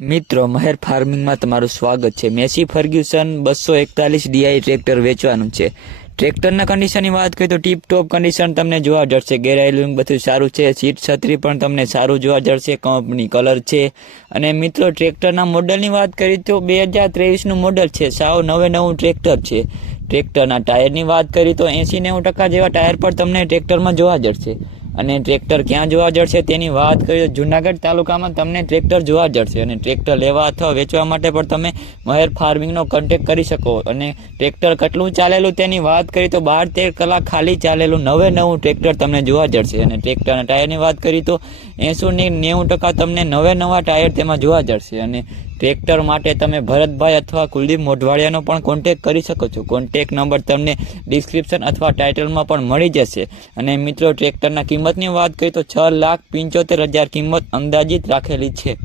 મિત્રો, મહેર ફાર્મિંગમાં તમારું સ્વાગત છે. મેસી ફર્ગ્યુસન બસો એકતાલીસ ડીઆઈ ટ્રેક્ટર વેચવાનું છે. ટ્રેક્ટરના કન્ડિશનની વાત કરીએ તો ટીપ ટોપ કન્ડિશન તમને જોવા જળશે ગેરાયેલું બધું સારું છે. સીટ છત્રી પણ તમને સારું જોવા જળશે કંપની કલર છે. અને મિત્રો, ટ્રેક્ટરના મોડલની વાત કરીએ તો બે હજાર ત્રેવીસનું મોડલ છે. સાવ નવે નવું ટ્રેક્ટર છે. ટ્રેક્ટરના ટાયરની વાત કરીએ તો એંસી નેવું ટકા જેવા ટાયર પણ તમને ટ્રેક્ટરમાં જોવા જળશે અને ટ્રેક્ટર ક્યાં જોવા જડશે તેની વાત કરીએ જુનાગઢ તાલુકામાં તમને ટ્રેક્ટર જોવા જડશે અને ટ્રેક્ટર લેવા અથવા વેચવા માટે પણ તમે મહેર ફાર્મિંગનો કોન્ટેક કરી શકો. અને ટ્રેક્ટર કેટલું ચાલેલું તેની વાત કરીએ તો બાર તેર કલાક ખાલી ચાલેલું નવે નવું ટ્રેક્ટર તમને જોવા જડશે. અને ટ્રેક્ટરના ટાયરની વાત કરીએ તો એંસી ને નેવું ટકા તમને નવે નવા ટાયર તેમાં જોવા જડશે. અને ટ્રેક્ટર માટે તમે ભરતભાઈ અથવા કુલદીપ મોઢવાડિયાનો પણ કોન્ટેક કરી શકો છો. કોન્ટેક નંબર તમને ડિસ્ક્રિપ્શન અથવા ટાઇટલમાં પણ મળી જશે. અને મિત્રો, ટ્રેક્ટરના કિંમતની વાત કરીએ તો છ લાખ પંચોતેર હજાર કિંમત અંદાજિત રાખેલી છે.